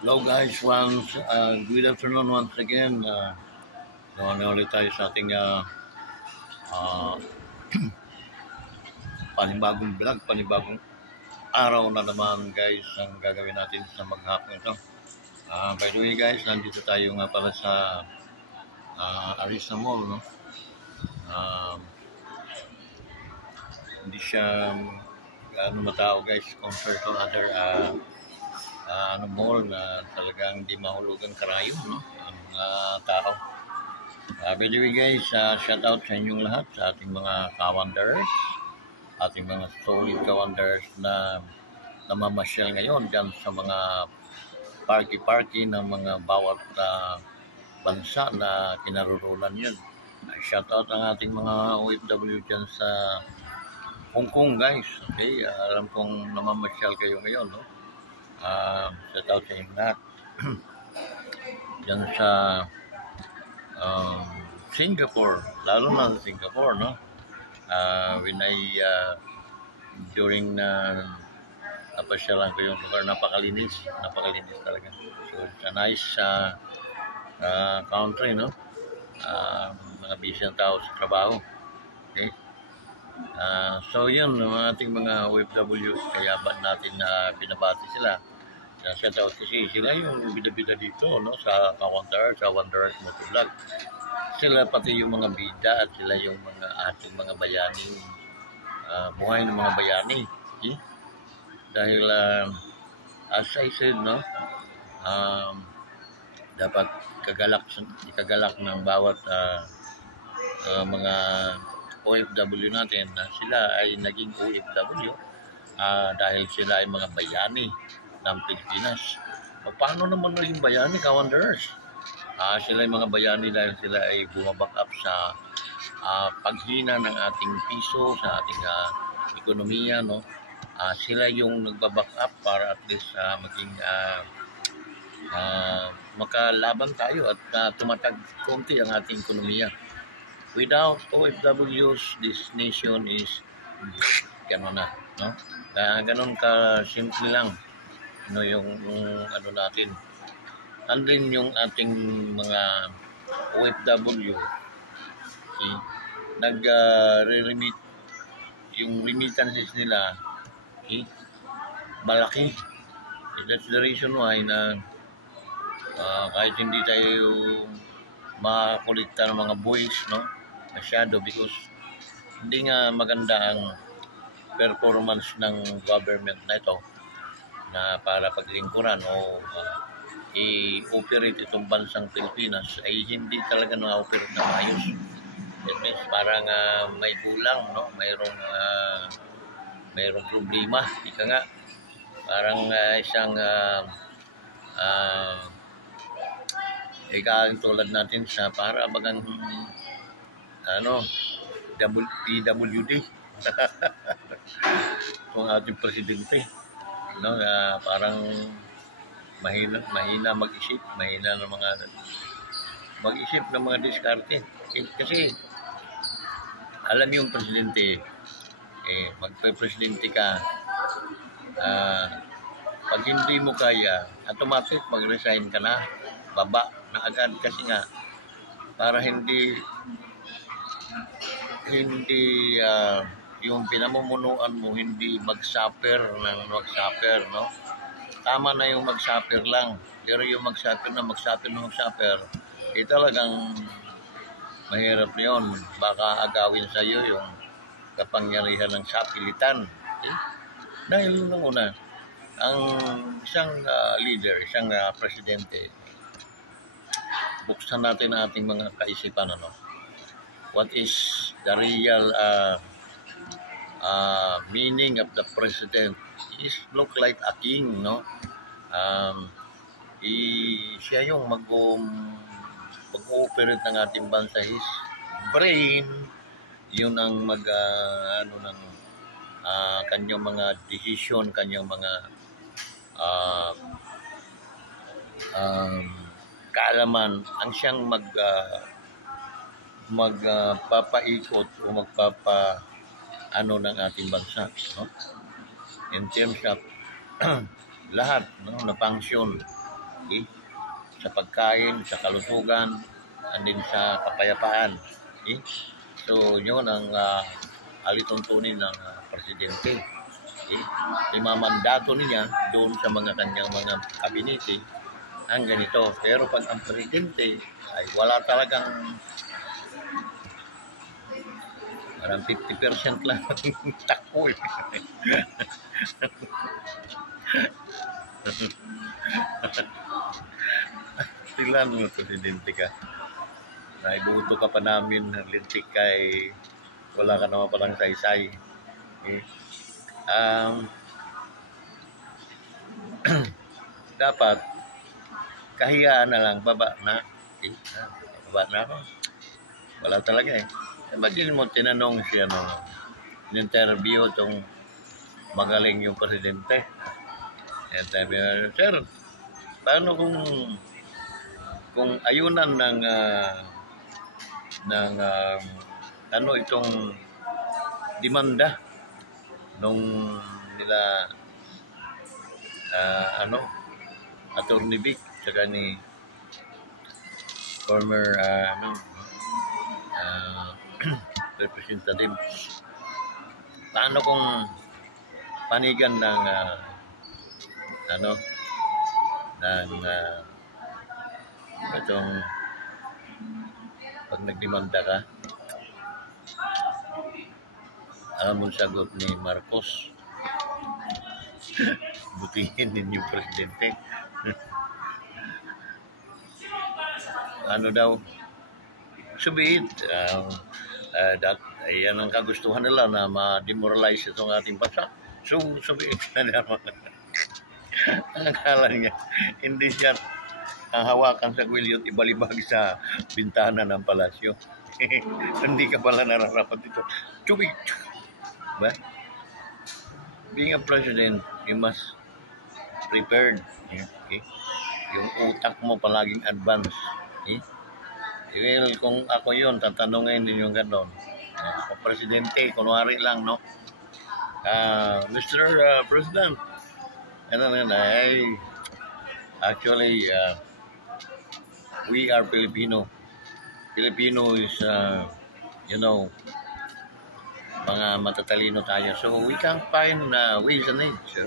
Hello guys, good afternoon once again. Naman ulit tayo sa ating uh, panibagong vlog, panibagong araw na naman guys ang gagawin natin sa maghapon ito. By the way guys, nandito tayo nga pala sa Arisa Mall, no? Hindi siya matao guys compared to other mall na talagang di mahulugang karayom, no? Ang tao. By the way guys, shout out sa inyong lahat, sa ating mga kawanders, ating mga solid kawanders na namamasyal ngayon dyan sa mga party-party ng mga bawat bansa na kinaroroonan yun. Shout out ang ating mga OFW dyan sa Hong Kong guys. Okay, alam kong namamasyal kayo ngayon, no? Shout out sa inyo lahat. Diyan sa Singapore, lalo na sa Singapore, no? When I during napasyalan ko yung lugar, napakalinis talaga. So it's a nice country, no? Mga busy ang tao sa trabaho. Okay. So yun, ang ating mga OFWs, kaya ba natin binabati sila. Shout out kasi sila yung bida-bida dito, no, sa Kawanders, sa Wanderers Motovlog. Sila pati yung mga bida at sila yung mga ating mga bayani, buhay ng mga bayani. Okay? Dahil as I said, no, dapat ikagalak ng bawat mga OFW natin na sila ay naging OFW dahil sila ay mga bayani ng Pilipinas. O paano naman naging bayani, Kawanders? Sila ay mga bayani dahil sila ay bumaback up sa paghina ng ating piso, sa ating ekonomiya, no? Sila yung nagbaback up para at least maging makalaban tayo at tumatag konti ang ating ekonomiya. Without OFWs, this nation is gano'n na, no? Gano'n ka simple lang, no, yung ano natin. Andin yung ating mga OFW, okay? Nag-remit, yung remittances nila, okay? Malaki. That's the reason why na kahit hindi tayo makakulikta ng mga boys, no, masyado, because hindi nga maganda ang performance ng government na ito na para paglingkuran o i-operate itong bansang Pilipinas ay hindi talaga na-operate na maayos. It means parang may kulang, no, mayroong problema, ika nga, parang isang tulad natin sa para bagang PWD kung ating presidente, no, parang mahina mag-isip, mahina ng mag-isip ng mga diskarte. Kasi alam yung presidente, magpe-presidente ka, pag hindi mo kaya, automatic mag-resign ka na, baba na agad, kasi nga para hindi yung pinamumunuan mo hindi mag-suffer, no? Tama na yung mag-suffer lang, pero yung mag-suffer, talagang mahirap yun. Baka agawin sa iyo yung kapangyarihan ng sapilitan. Okay? Dahil nung una, ang isang leader, isang presidente, buksan natin ang ating mga kaisipan, ano? what is the real meaning of the president is look like a king, no? Siya yung mag-ooperate ng ating bansa. His brain, yun ang ano ng kanyang mga decision, kanyang mga kaalaman, ang siyang magpapaikot o ano ng ating bansa, no? In terms of lahat, no, na function, okay? Sa pagkain, sa kalusugan, and din sa kapayapaan, okay? So yun ang alituntunin ng presidente, okay? Imamandato niya doon sa mga kanyang mga kabinete ang ganito. Pero pag ang presidente ay wala talagang, parang 50% lang takbo eh. Silan mo, presidente ka. Naibuto ka pa namin, lintik kay wala ka naman palang saysay. Okay? Dapat kahiyaan na lang, baba na. Okay? Baba na ako. Wala talaga eh. Imagine mo, tinanong siya no, in-interview itong magaling yung presidente. Sabi niya, sir, paano kung ayunan ng ano itong demanda nung nila Attorney Vic saka ni former representative, paano kung panigan ng itong pag nagdemanda ka, alam mo sagot ni Marcos, butihin ninyo presidente. Ano daw, sabihin, yan ang kagustuhan nila na ma-demoralize itong ating bansa. So, sabihin na naman. Ang akala niya, hindi siya ang hawakan sa gwilyo at ibalibag sa bintana ng palasyo. Hindi ka pala nararapat dito. Chubig! Ba? Being a president, you must prepared. Okay? Yung utak mo palaging advance. Okay? Well, kung ako yun, tatanungin din yung gano'n. Kung presidente, kunwari lang, no? Mr. President, actually, we are Filipino. Filipino is, mga matatalino tayo. So, we can find ways and means.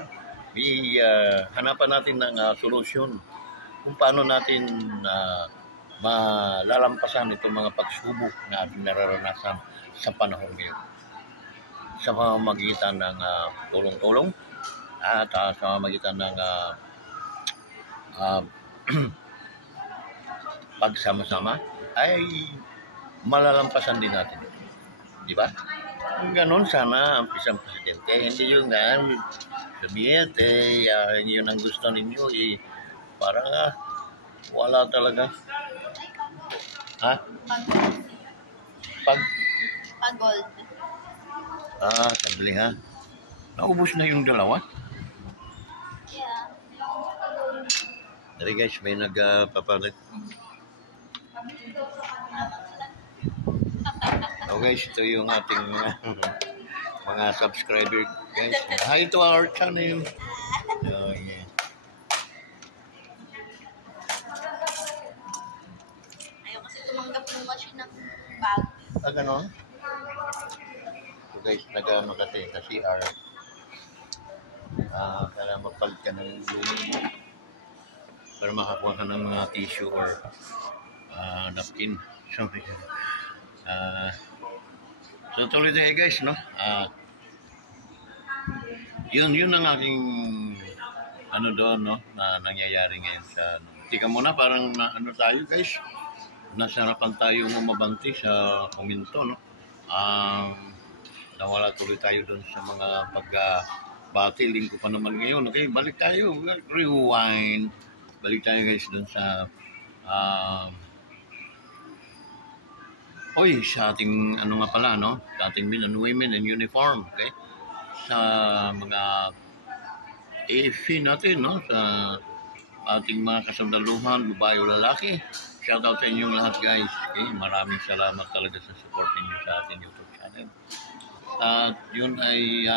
Hanapan natin ng solusyon kung paano natin malalampasan itong mga pagsubok na ating nararanasan sa panahon ngayon. Sa pamamagitan ng tulong-tulong at sa pamamagitan ng pagsama-sama ay malalampasan din natin. Di ba? Ganon sana ang isang presidente. Hindi yung sabihin, yun ang gusto ninyo, parang wala talaga. Ha? Pag-gold. Sandali ha. Naubos na yung dalawa? Yeah. Dari guys, may nagpapalit. Guys, ito yung ating mga subscriber guys. Hi to our channel. Yeah. Ayaw kasi tumanggap ng machine ng bag. Ganon? So guys, nag-makati sa CR. Para magpalit ka ng para makakuha ka ng mga tissue or napkin. So tuloy tayo guys, no? Yun ang aking doon, no? Na nangyayari ngayon sa Tika muna, parang ano tayo guys? nasarapan tayo umabante sa komento, no? Nawala tuloy tayo doon sa mga pagbati. Linggo pa naman ngayon. Okay, balik tayo. Rewind. Balik tayo guys doon sa sa ating ano nga pala, no? Sa ating men and women in uniform, okay? Sa mga AFC natin, no? Sa ating mga kasandaluhan, babae o lalaki. Shout out sa inyong lahat guys. Okay? Maraming salamat talaga sa support ninyo sa ating YouTube channel. At yun ay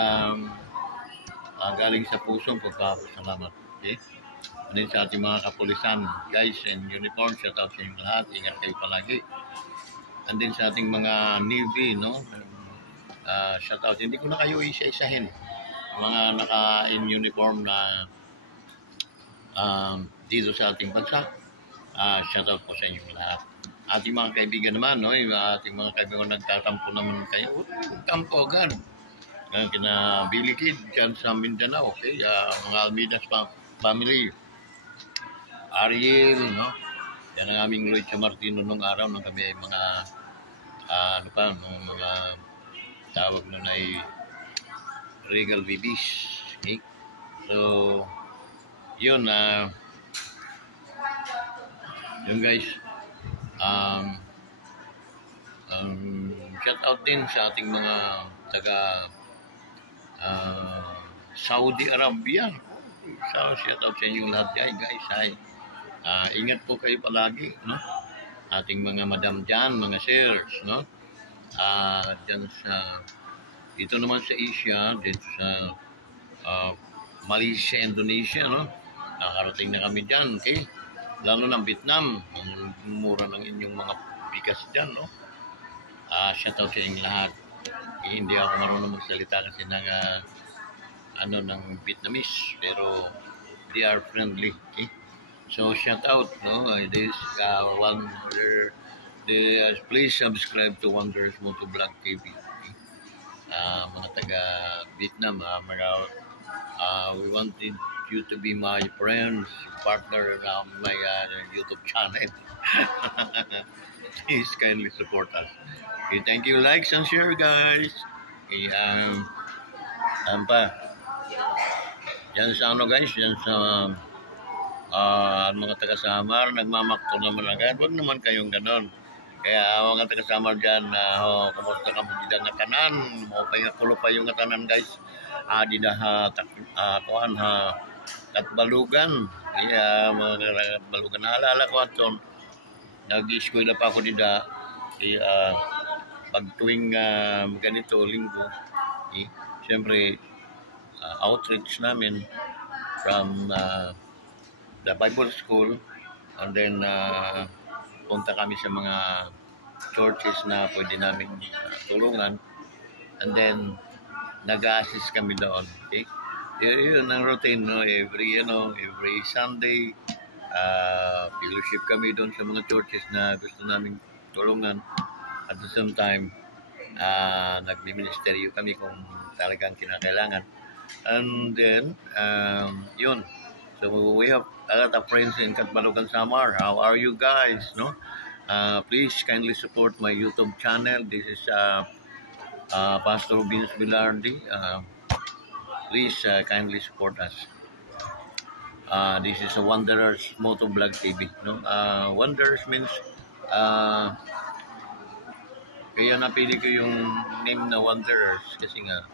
galing sa pusong pagpapasalamat. Okay? Ano sa ating mga kapulisan guys in uniform, shout out sa inyong lahat. Ingat kayo palagi. And then sa ating mga Navy, no? Shout out. Hindi ko na kayo isa-isahin. Mga naka-in uniform na dito sa ating bansa. Shout out po sa inyong lahat. Ating mga kaibigan naman, no? Ating mga kaibigan nagtatampo naman kayo. Tampo agad. Kina Billy Kid dyan sa Mindanao, okay? Mga Almidas family. Ariel, no? Yan ang aming Lloyd sa Martino nung araw nung kami ay mga nung mga tawag nun ay Regal Babies. Okay? So, yun, yun guys. Shout out din sa ating mga taga Saudi Arabia. Shout out sa inyong lahat guys. Ingat po kayo palagi, no? Ating mga madam dyan, mga sirs, no? Dyan sa dito naman sa Asia, dito sa Malaysia, Indonesia, no? Nakarating na kami dyan, okay? Lalo ng Vietnam, ang mura ng inyong mga bigas dyan, no? Shout out sa inyong lahat. Hindi ako marunong magsalita kasi ng ng Vietnamese, pero they are friendly, okay? So shout out, no? This Wonder. Please subscribe to Wonders Motovlog TV. Okay? Mga taga Vietnam, we wanted you to be my friends, partner around my YouTube channel. Please kindly support us. Okay, thank you, likes and share, guys. Okay, yan sa ano guys, yan sa mga taga-Samar, nagmamakto naman agad. Huwag naman kayong ganon. Kaya mga taga-Samar dyan, kumusta ka mo dito nga tanan, mo pa yung kulo pa yung tanan guys. Di na kuhan katbalugan. Kaya mga balugan, naalala ko aton, nag-i-school pa ako dito. Pag tuwing ganito, linggo, siyempre, outreach namin from the Bible School, and then punta kami sa mga churches na pwede namin tulungan, and then nag-assist kami doon. Okay? Yun ang routine, no? Every Sunday, fellowship kami doon sa mga churches na gusto namin tulungan. At the same time, nagmi-ministeryo kami kung talagang kinakailangan. And then, yun. So we have a lot of friends in Katbalugan, Samar. How are you guys? No, please kindly support my YouTube channel. This is Pastor Vince Bilardi. Please kindly support us. This is a Wanderers Motovlog TV. No, Wanderers means kaya napili ko yung name na Wanderers kasi nga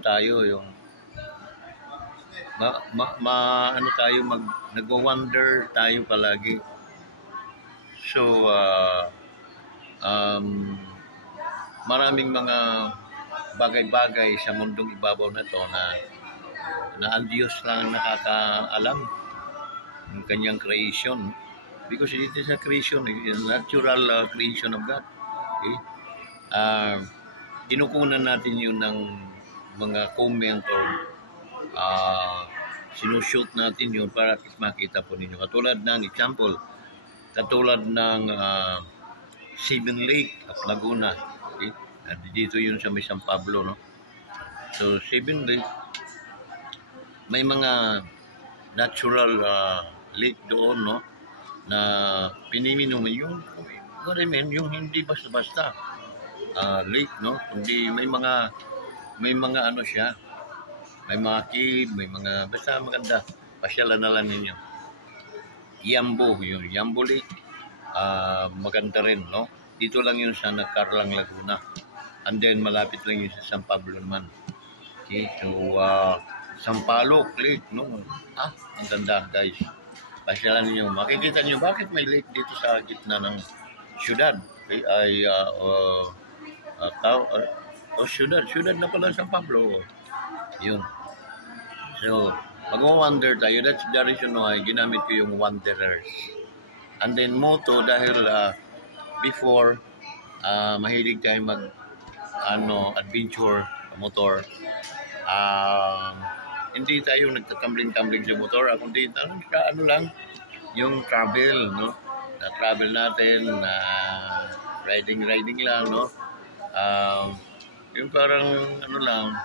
tayo yung nagwa-wonder tayo palagi. So maraming mga bagay-bagay sa mundong ibabaw na to na ang Diyos lang nakakaalam ng kanyang creation, because it is a creation, a natural creation of God. Okay? Kinukunan natin yun ng mga comment or sinushoot natin yun para makita po ninyo. Katulad ng example, katulad ng Seven Lake at Laguna. Okay? Dito yun sa may San Pablo, no? So, Seven Lake, may mga natural lake doon, no? na piniminom yung what I mean, yung hindi basta-basta lake, no? Hindi may mga ano siya, may mga cave, may mga basta maganda. Pasyalan na lang ninyo. Yambo, yung Yambo Lake, maganda rin, no? Dito lang yun sa Nagcarlang, Laguna. And then malapit lang yun sa San Pablo naman. Okay, so Sampaloc Lake, no? Ang ganda, guys. Pasyalan niyo. Makikita niyo bakit may lake dito sa gitna ng syudad. Okay, ay syudad na pala San Pablo. Yun. So, mag-wonder tayo. That's the reason why ginamit ko yung Wanderers. And then moto dahil before mahilig tayo mag adventure motor. Hindi tayo nagtatambling-tambling sa motor, kundi ano lang, yung travel, no? Travel natin, riding lang, no? Yung parang ano lang,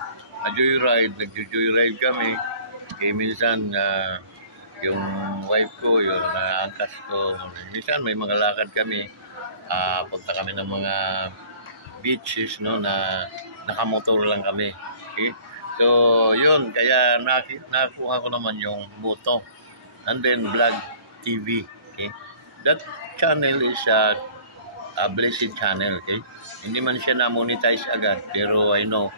nagjo-joyride kami. Kaya minsan, yung wife ko, yung angkas ko, minsan may mga lakad kami. Punta kami ng mga beaches, no, na nakamotor lang kami. Okay? So, yun, kaya nakuha ko naman yung moto. And then, Vlog TV. Okay? That channel is a blessed channel. Okay? Hindi man siya na-monetize agad, pero I know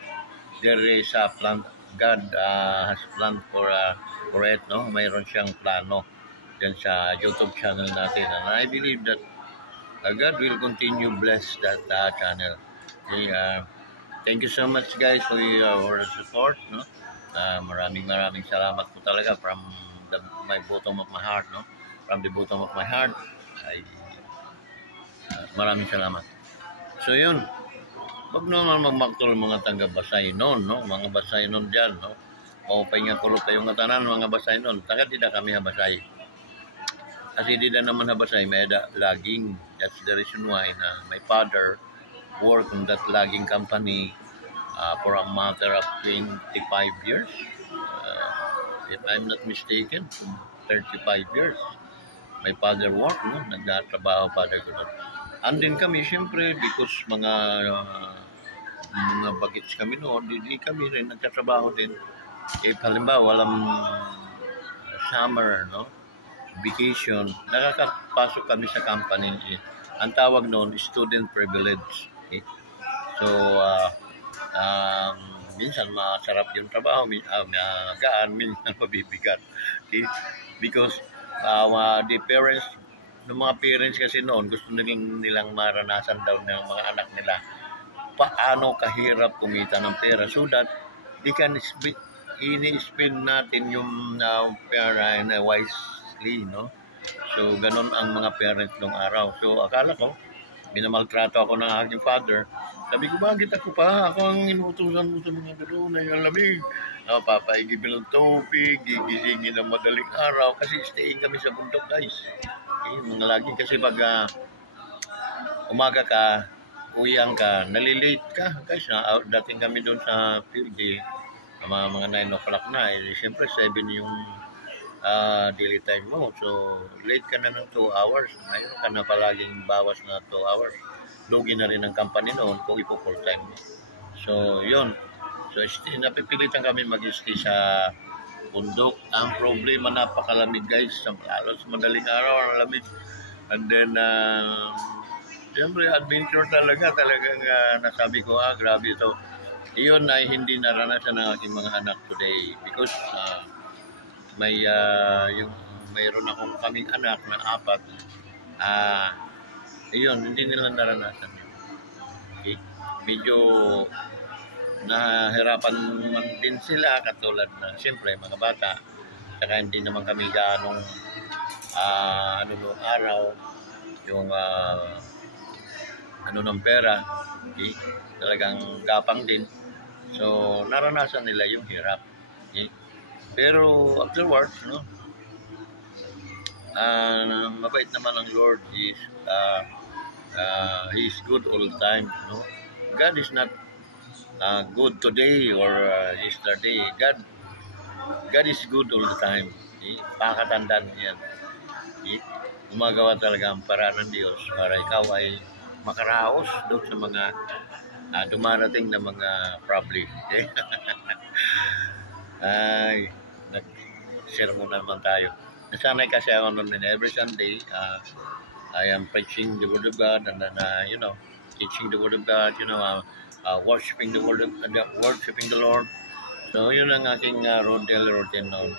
there is a plan. God has planned for it, no? Mayroon siyang plano dyan sa YouTube channel natin. And I believe that God will continue bless that channel. Okay, thank you so much, guys, for your support, no? Maraming salamat po talaga from my bottom of my heart, no? From the bottom of my heart, maraming salamat. So yun, wag naman magmaktol mga taga-Basay noon, no? Mga Basay noon dyan, no? O pahinga kulot kayong katanan, mga Basay noon. Taga di na kami habasay. Kasi di na naman habasay, may laging. That's the reason why na my father worked on that logging company for a matter of 25 years. If I'm not mistaken, 35 years. My father worked, no? Nagtatrabaho father ko doon. Andin kami, siyempre, because mga bagets kami noon, di kami rin nagtatrabaho din. If halimbawa, walang summer, no? Vacation, nakakapasok kami sa company. Ang tawag noon, student privilege. Okay? So, minsan masarap yung trabaho, magaan, minsan mabibigat. Okay? Because the parents, ng mga parents kasi noon, gusto nilang maranasan daw ng mga anak nila paano kahirap kumita ng pera so that they can ini-spend natin yung pera wisely, no? So, ganun ang mga parents nung araw. So, akala ko, minamaltrato ako ng aking father. Sabi ko, bakit ako pa? Ako ang inutusan mo sa mga gano'n na yung lamig. Papaigibin ng tubig, gigisingin ng madaling araw. Kasi staying kami sa bundok, guys. Mga lagi kasi pag umaga ka, uyang ka, nalilate ka. Guys, dating kami doon sa field, mga 9 o'clock na. Siyempre, 7 yung daily time mo. So, late ka na ng 2 hours. Mayroon ka na palaging bawas na 2 hours. Lugi na rin ang company noon kung ipo-full time mo. So, yun. So, napipilitan kami mag-stay sa bundok. Ang problema, napakalamig, guys. Lalo sa madaling araw, ang lamig. And then, siyempre, adventure talagang nasabi ko, grabe ito. Iyon ay hindi naranasan ng aking mga anak today because mayroon akong kaming anak na 4. Iyon, hindi nila naranasan. Okay? Medyo nahirapan man din sila katulad na siyempre mga bata. Saka hindi naman kami ganong noong araw yung ng pera. Okay? Talagang gapang din. So, naranasan nila yung hirap. Okay? Pero afterwards, no? Mabait naman ang Lord. He's good all the time, no? God is not good today or yesterday. God is good all the time. Okay? Pakatandaan yan. Gumagawa talaga ang paraan ng Diyos para ikaw ay makaraos doon sa mga dumarating na mga problem. Okay? Ay, nag-share muna naman tayo. Nasanay kasi ako noon every Sunday, I am preaching the Word of God and then, teaching the Word of God, worshiping worshiping the Lord. So, yun ang aking daily routine noon.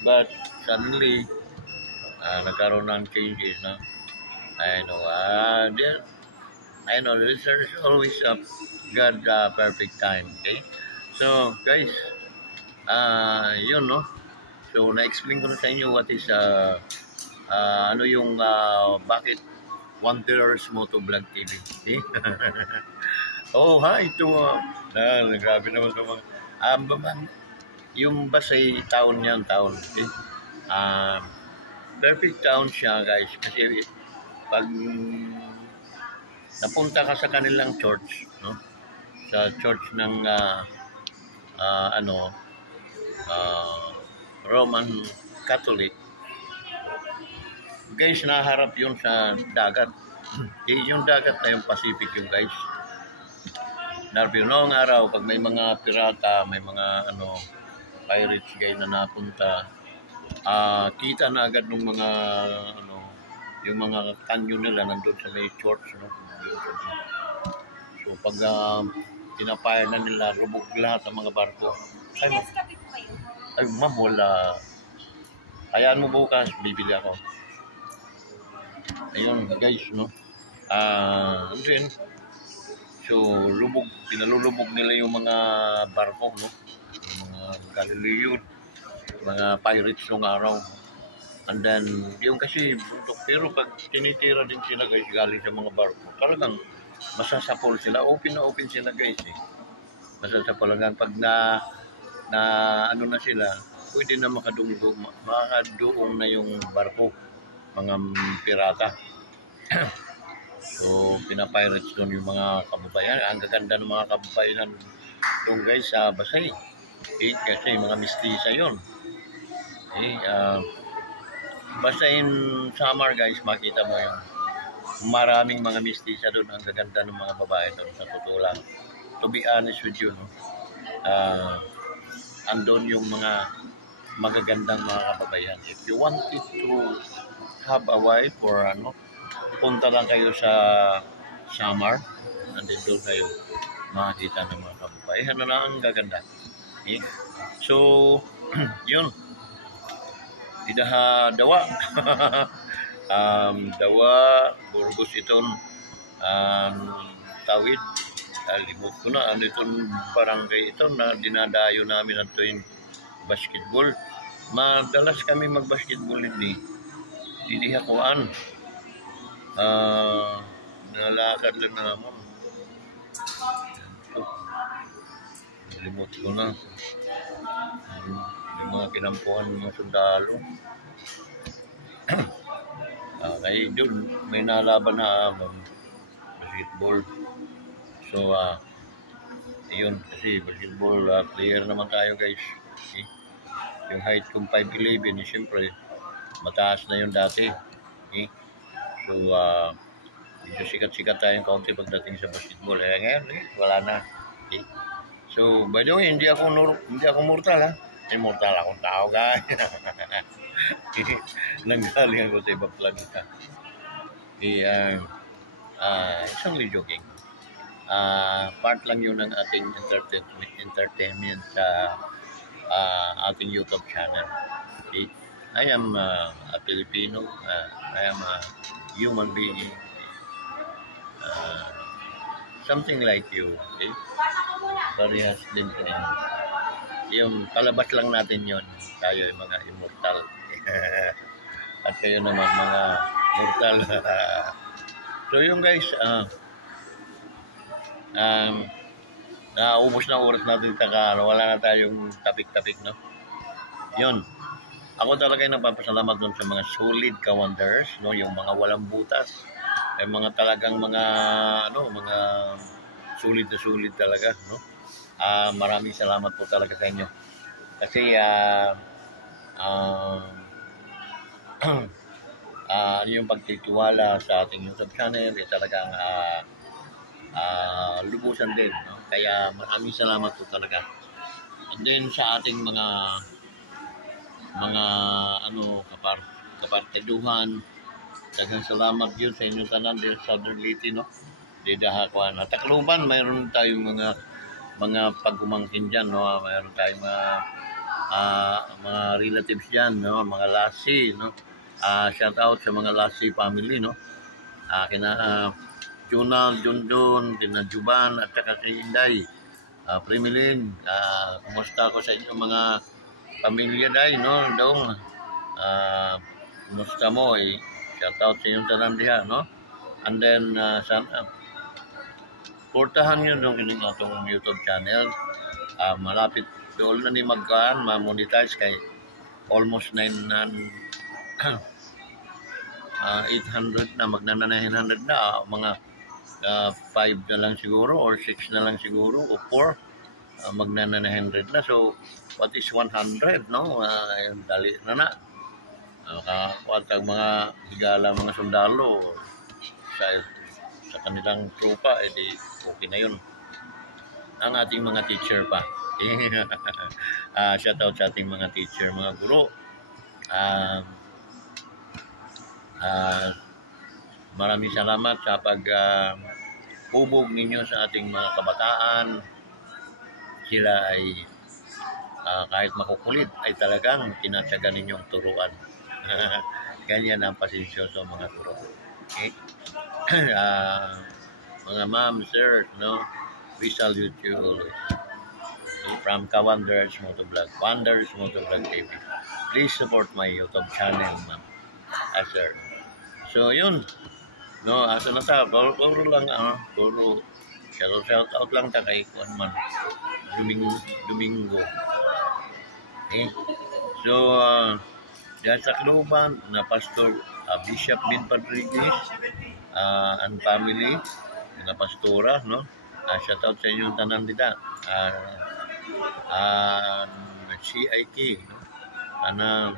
But, suddenly, nagkaroon ng changes, no? I know, there's always a God perfect time, okay? So, guys, yun, no? So, na-explain ko na sa inyo what is, ano yung, bakit Wanderers Motovlog TV, okay? Oh, hi, ito, grabe naman ito mga, yung bus ay taon yan, okay? Perfect town siya, guys, kasi pag napunta ka sa kanilang church, no? Sa church ng Roman Catholic, guys, naharap yun sa dagat. Yung dagat na yung Pacific yung guys. Naharap yun. Noong araw, pag may mga pirata, may mga pirates guys na napunta, kita na agad ng mga yung mga kanyo nila nandun sa may church, no? So pag pinapire na nila, lubog lahat ng mga barko. Ay ma'am, wala. Hayaan mo bukas, bibili ako. Ayun guys, no? Then, so pinalulubog nila yung mga barko, no? Yung mga Galileo, mga pirates nung araw. And then, yung kasi bundok, pero pag tinitira din sila guys, galing sa mga barko, talagang masasapol sila, open na open sila guys eh. Masasapol hanggang pag na ano na sila, pwede na makaduong na yung barko, mga pirata. So, pinapirates doon yung mga kababayan. Ang gaganda ng mga kababayan doon guys sa Basay. Kasi mga mistisa yun. Basta in summer guys, makita mo yung maraming mga mistisa doon. Ang gaganda ng mga babae doon sa totoo lang. To be honest with you, no? Andun yung mga magagandang mga kababayan. If you wanted to have a wife or punta lang kayo sa summer, nandun doon kayo makikita ng mga kababayan na ang gaganda. So, yun. Dawa. Dawa, Burgos iton, Tawid. Limot ko na, itong barangay ito na dinadayo namin at yung basketball. Madalas kami mag-basketball hindi hakuan. Nalakad lang naman. Limot ko na. Yung mga kinampuan ng mga sundalo. Kaya doon, may nalaban na basketball. So, yun, kasi basketball player naman tayo guys. Yung height kong 5'11", siyempre, mataas na yun dati. So, medyo sikat-sikat tayong kaunti pagdating sa basketball. Ngayon, wala na. So, by the way, hindi ako mortal, ha? Immortal akong tao, guys. Nanggaling ako sa ibang planeta. It's only joking. Part lang yun ng ating entertainment sa ating YouTube channel. Okay? I am a Filipino. I am a human being. Something like you. Okay? Parehas din kayo. Yung palabas lang natin yun. Tayo ay mga immortal. At kayo naman mga mortal. So yung guys, naubos na oras natin wala na tayong topic, no? Yun. Ako talaga yung nagpapasalamat dun sa mga solid ka-wanderers, no? Yung mga walang butas. Yung mga talagang mga sulit na sulit talaga, no? Maraming salamat po talaga sa inyo. Kasi yung pagtitiwala sa ating YouTube channel ay talagang lubusan din, no? Kaya maraming salamat po talaga. And then sa ating mga kapartiduhan, daghang salamat yun sa inyo tanan din sa Southern Leyte, no? Di dahakuan. At Tacloban, mayroon tayong mga pagkumangkin dyan, no? Mayroon tayong mga relatives dyan, no? Mga Lassie, no? Shout out sa mga Lassie family, no? Kina Junal, Junjun, kina Juban, at saka kay Inday, Primilin. Kumusta ko sa inyo mga pamilya day, no? Dong, kumusta mo? Shout out sa inyong tanan diha, no? And then, sana, portahan nyo nung kining atong YouTube channel. Malapit doon na ni magkaan, ma-monetize kay almost 800 na, magnana 900 na, mga 5 na lang siguro or 6 na lang siguro o 4, magnana 900 na. So, what is 100, no? Dali na. Ang mga higala, mga sundalo sa kanilang trupa, edi okay na yun. Ang ating mga teacher pa. Shout out sa ating mga teacher, mga guro. Maraming salamat sa pagbubog ninyo sa ating mga kabataan. Sila ay kahit makukulit ay talagang tinatyaga ninyong turuan. Ganyan ang pasensyoso mga guro. Okay? Mga ma'am, sir, no? We salute you always. From Kawanderers Motovlog, Wanderers Motovlog TV. Please support my YouTube channel, ma'am. Sir. So, yun. No, asa na ta? Puro lang, puro shout out lang ta kay Juan man. Domingo. Okay? So, dyan sa Tacloban, na Pastor Bishop Bin Rodriguez and family, na pastora, no? Shout out sa inyong tanan dita. CIK, no? Sana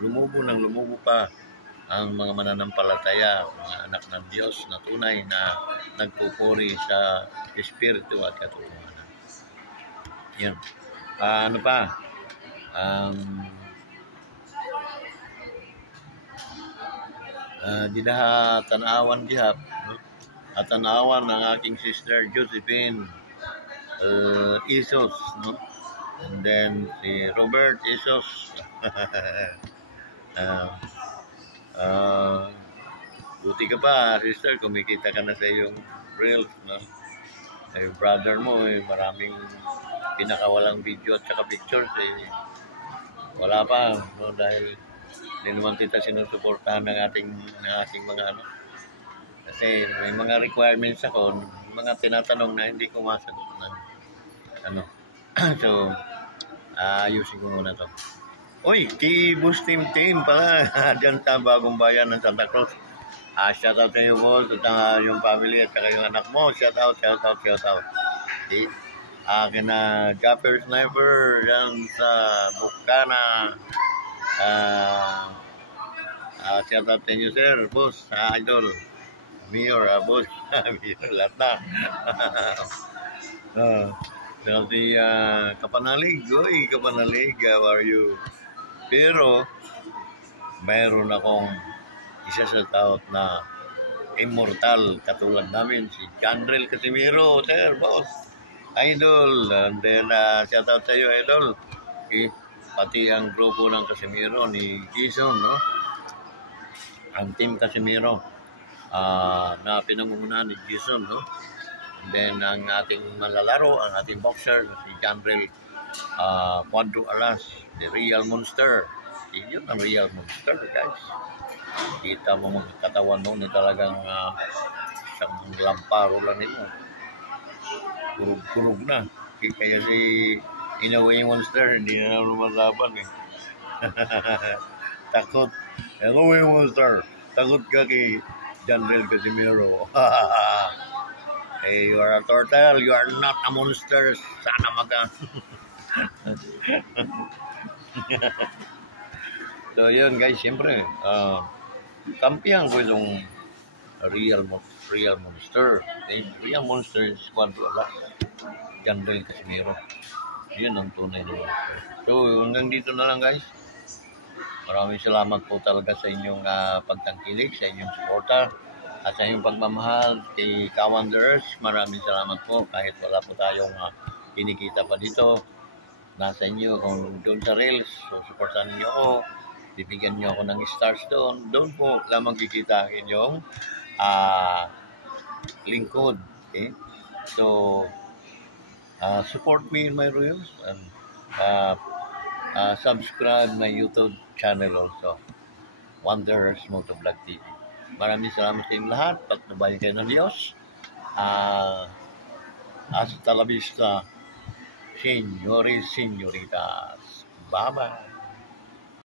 lumubo pa ang mga mananampalataya, mga anak ng Diyos na tunay na nagpupuri sa Espiritu at katotohanan. Yan. Ano pa? Didaha tanawan dihap, no? At tanawan ng aking sister Josephine Isos, no? And then si Robert Isos. Buti ka pa, sister, kumikita ka na sa iyong reels, no? Ay, brother mo, maraming pinakawalang video at saka pictures, wala pa, no? Dahil hindi naman kita sinusuportahan ng ating mga kasi may mga requirements ako, mga tinatanong na hindi ko masagot ng so ayusin ko muna to. Uy, Kibus Team pala dyan sa Bagong Bayan ng Santa Cruz. Shout out sa iyo, boss, at yung family at saka yung anak mo. Shout out. Okay. Kina Japper Sniper dyan sa Bukana. Shout out sa inyo, sir, boss, idol, mayor, boss, mayor, lahat na. So, si Kapanalig, how are you? Pero, mayroon akong isa sa tao na immortal katulad namin, si Chandrel Casimiro, sir, boss, idol. And then, shout out sa iyo, idol. Okay. Pati ang grupo ng Casimiro ni Jason, no? Ang team Casimiro na pinangungunahan ni Jason, no? And then ang ating malalaro, ang ating boxer, si Chandrel Cuadro Alas, the real monster. Yun ang real monster, guys. Kita mo mga katawan mo na talagang isang lamparo lang nito. Kurug na. Kaya si Inaway Monster, hindi na lumalaban eh. Takot. Inaway Monster, takot ka kay Chandrel Casimiro. Hey, you are a turtle, you are not a monster. Sana So, yun guys, siyempre, kampihan ko itong real monster. Real monster is Cuadro Alas. Gandel Casimiro. Yun ang tunay na monster. So, hanggang dito na lang guys. Maraming salamat po talaga sa inyong pagtangkilik, sa inyong suporta, at sa inyong pagmamahal kay Kawanders. Maraming salamat po kahit wala po tayong kinikita pa dito. Nasa inyo kung doon sa Reels, so supportan niyo ako. Bibigyan niyo ako ng stars doon. Doon po lamang kikita ang inyong lingkod. Okay? So, support me in my Reels and subscribe my YouTube channel also. Wonders Motovlog TV. Maraming salamat sa inyong lahat. Patnubayan kayo ng Diyos. Hasta la vista, señores, señoritas. Bye-bye.